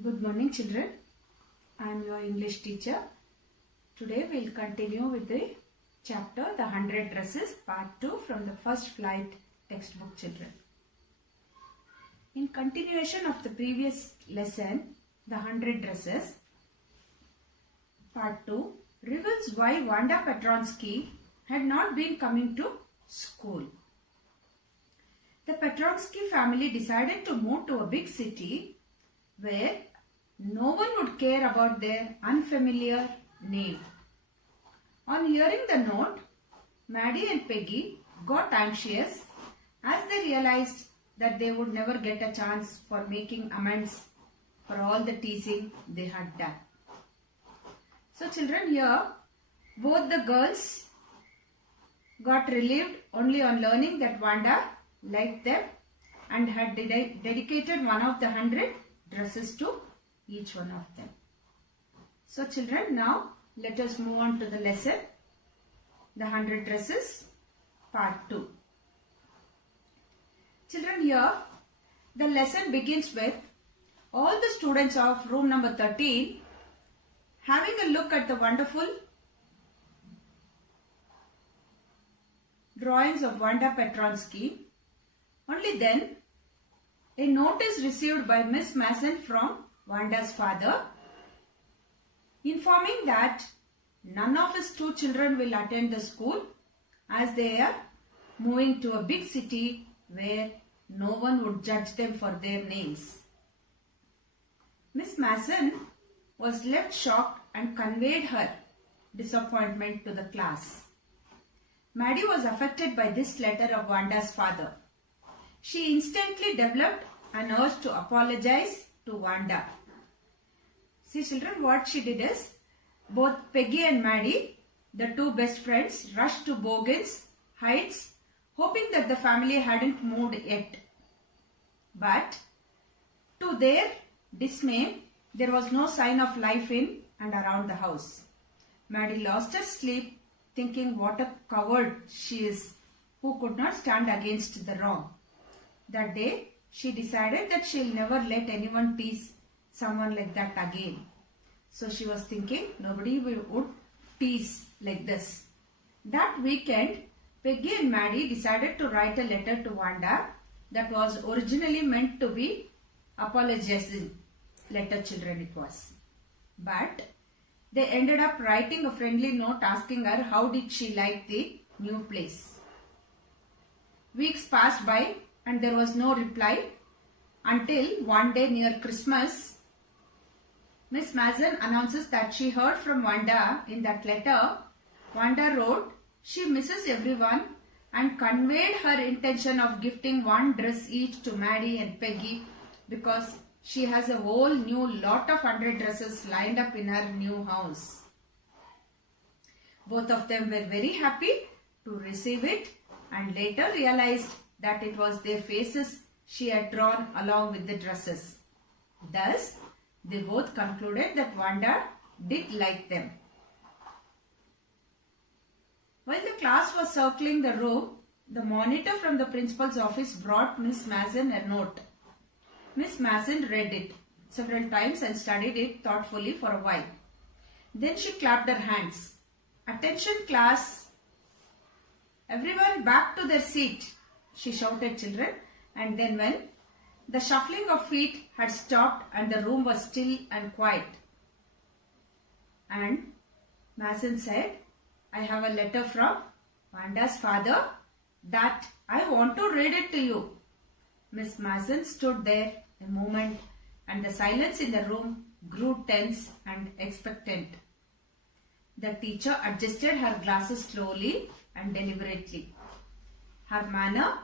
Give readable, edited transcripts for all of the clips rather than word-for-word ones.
Good morning children. I am your English teacher. Today we will continue with the chapter The 100 Dresses Part 2 from the first flight textbook children. In continuation of the previous lesson, The 100 Dresses, Part 2 reveals why Wanda Petronsky had not been coming to school. The Petronsky family decided to move to a big city where no one would care about their unfamiliar name. On hearing the note, Maddie and Peggy got anxious as they realized that they would never get a chance for making amends for all the teasing they had done. So children, here both the girls got relieved only on learning that Wanda liked them and had dedicated one of the 100 dresses to each one of them. So children, now let us move on to the lesson, The 100 Dresses, Part 2. Children, here the lesson begins with all the students of room number 13 having a look at the wonderful drawings of Wanda Petronsky. Only then a note is received by Miss Mason from Wanda's father, informing that none of his two children will attend the school as they are moving to a big city where no one would judge them for their names. Miss Mason was left shocked and conveyed her disappointment to the class. Maddie was affected by this letter of Wanda's father. She instantly developed an urge to apologize to Wanda. See children, what she did is, both Peggy and Maddie, the two best friends, rushed to Bogan's Heights, hoping that the family hadn't moved yet. But to their dismay, there was no sign of life in and around the house. Maddie lost her sleep, thinking what a coward she is, who could not stand against the wrong. That day, she decided that she'll never let anyone tease someone like that again. So she was thinking nobody would tease like this. That weekend, Peggy and Maddie decided to write a letter to Wanda that was originally meant to be apologizing letter, children, it was. But they ended up writing a friendly note asking her how did she like the new place. Weeks passed by and there was no reply until one day near Christmas, Miss Mason announces that she heard from Wanda in that letter. Wanda wrote she misses everyone and conveyed her intention of gifting one dress each to Maddie and Peggy because she has a whole new lot of 100 dresses lined up in her new house. Both of them were very happy to receive it and later realized that it was their faces she had drawn along with the dresses. Thus, they both concluded that Wanda did like them. While the class was circling the room, the monitor from the principal's office brought Miss Mason a note. Miss Mason read it several times and studied it thoughtfully for a while. Then she clapped her hands. "Attention class! Everyone back to their seat!" she shouted, children. And then when the shuffling of feet had stopped and the room was still and quiet, and Mason said, "I have a letter from Wanda's father that I want to read it to you." Miss Mason stood there a moment and the silence in the room grew tense and expectant. The teacher adjusted her glasses slowly and deliberately. Her manner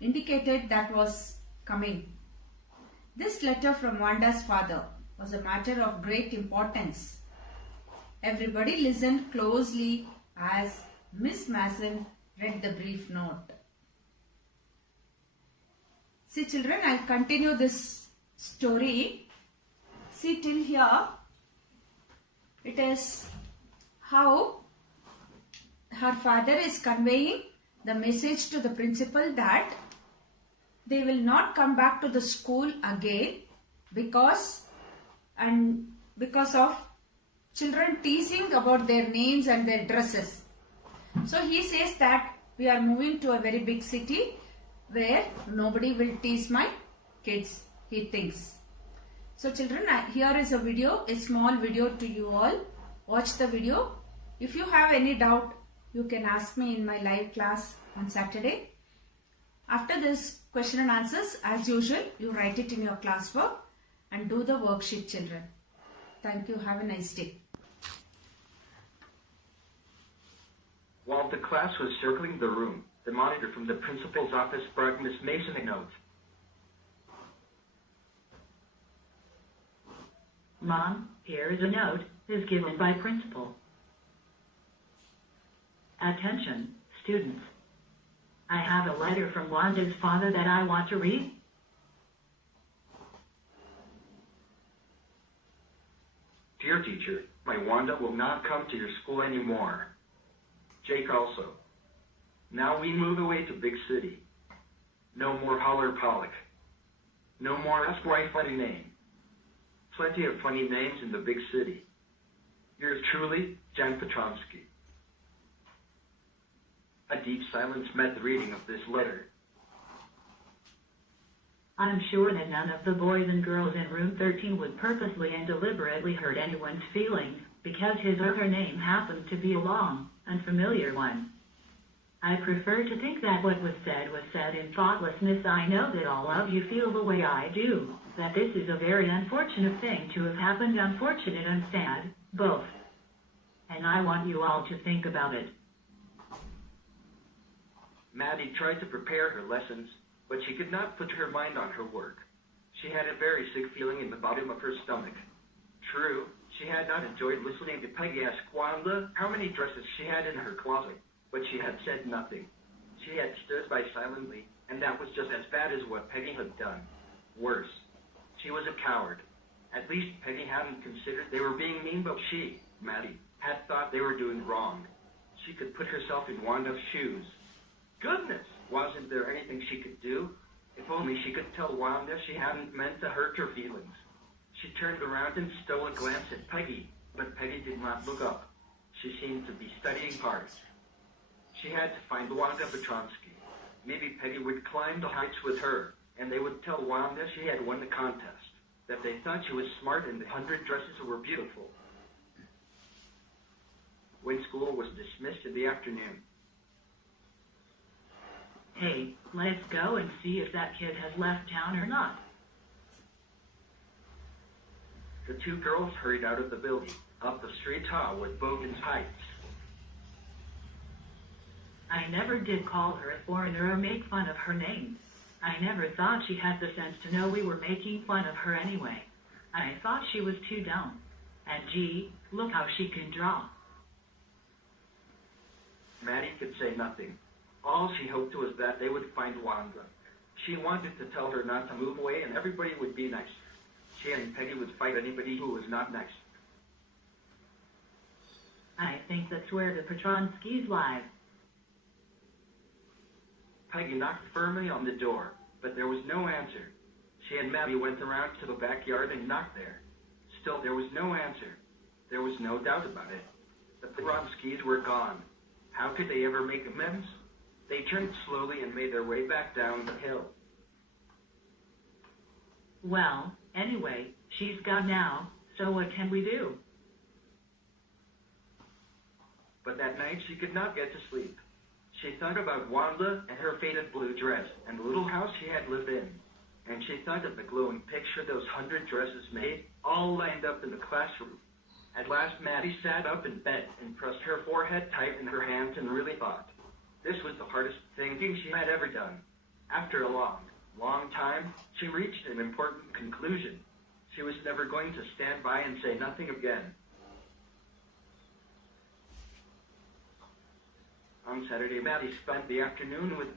indicated that was coming. This letter from Wanda's father was a matter of great importance. Everybody listened closely as Miss Mason read the brief note. See children, I'll continue this story. See till here, it is how her father is conveying the message to the principal that they will not come back to the school again because and because of children teasing about their names and their dresses. So he says that we are moving to a very big city where nobody will tease my kids, he thinks. So children, here is a video, a small video to you all. Watch the video. If you have any doubt, you can ask me in my live class on Saturday. After this question and answers, as usual, you write it in your classwork and do the worksheet, children. Thank you. Have a nice day. While the class was circling the room, the monitor from the principal's office brought Miss Mason a note. Mom, here is a note, is given by principal. Attention, students. I have a letter from Wanda's father that I want to read. Dear teacher, my Wanda will not come to your school anymore. Jake also. Now we move away to big city. No more holler Pollock. No more ask why funny name. Plenty of funny names in the big city. Yours truly, Jan Petronsky. A deep silence met the reading of this letter. I'm sure that none of the boys and girls in room 13 would purposely and deliberately hurt anyone's feelings, because his or her name happens to be a long, unfamiliar one. I prefer to think that what was said in thoughtlessness. I know that all of you feel the way I do, that this is a very unfortunate thing to have happened, unfortunate and sad, both. And I want you all to think about it. Maddie tried to prepare her lessons, but she could not put her mind on her work. She had a very sick feeling in the bottom of her stomach. True, she had not enjoyed listening to Peggy ask Wanda how many dresses she had in her closet, but she had said nothing. She had stood by silently, and that was just as bad as what Peggy had done. Worse, she was a coward. At least Peggy hadn't considered they were being mean, but she, Maddie, had thought they were doing wrong. She could put herself in Wanda's shoes. Goodness, wasn't there anything she could do? If only she could tell Wanda she hadn't meant to hurt her feelings. She turned around and stole a glance at Peggy, but Peggy did not look up. She seemed to be studying hard. She had to find Wanda Petronsky. Maybe Peggy would climb the heights with her, and they would tell Wanda she had won the contest, that they thought she was smart and the 100 dresses were beautiful. When school was dismissed in the afternoon. Hey, let's go and see if that kid has left town or not. The two girls hurried out of the building, up the street tall with Bogan's Heights. I never did call her a foreigner or make fun of her name. I never thought she had the sense to know we were making fun of her anyway. I thought she was too dumb. And gee, look how she can draw. Maddie could say nothing. All she hoped was that they would find Wanda. She wanted to tell her not to move away and everybody would be nice. She and Peggy would fight anybody who was not nice. I think that's where the Petronskys live. Peggy knocked firmly on the door, but there was no answer. She and Maddie went around to the backyard and knocked there. Still, there was no answer. There was no doubt about it. The Petronskys were gone. How could they ever make amends? They turned slowly and made their way back down the hill. Well, anyway, she's gone now, so what can we do? But that night she could not get to sleep. She thought about Wanda and her faded blue dress and the little house she had lived in. And she thought of the glowing picture those 100 dresses made, all lined up in the classroom. At last Maddie sat up in bed and pressed her forehead tight in her hands and really thought. This was the hardest thing she had ever done. After a long, long time, she reached an important conclusion. She was never going to stand by and say nothing again. On Saturday, Maddie spent the afternoon with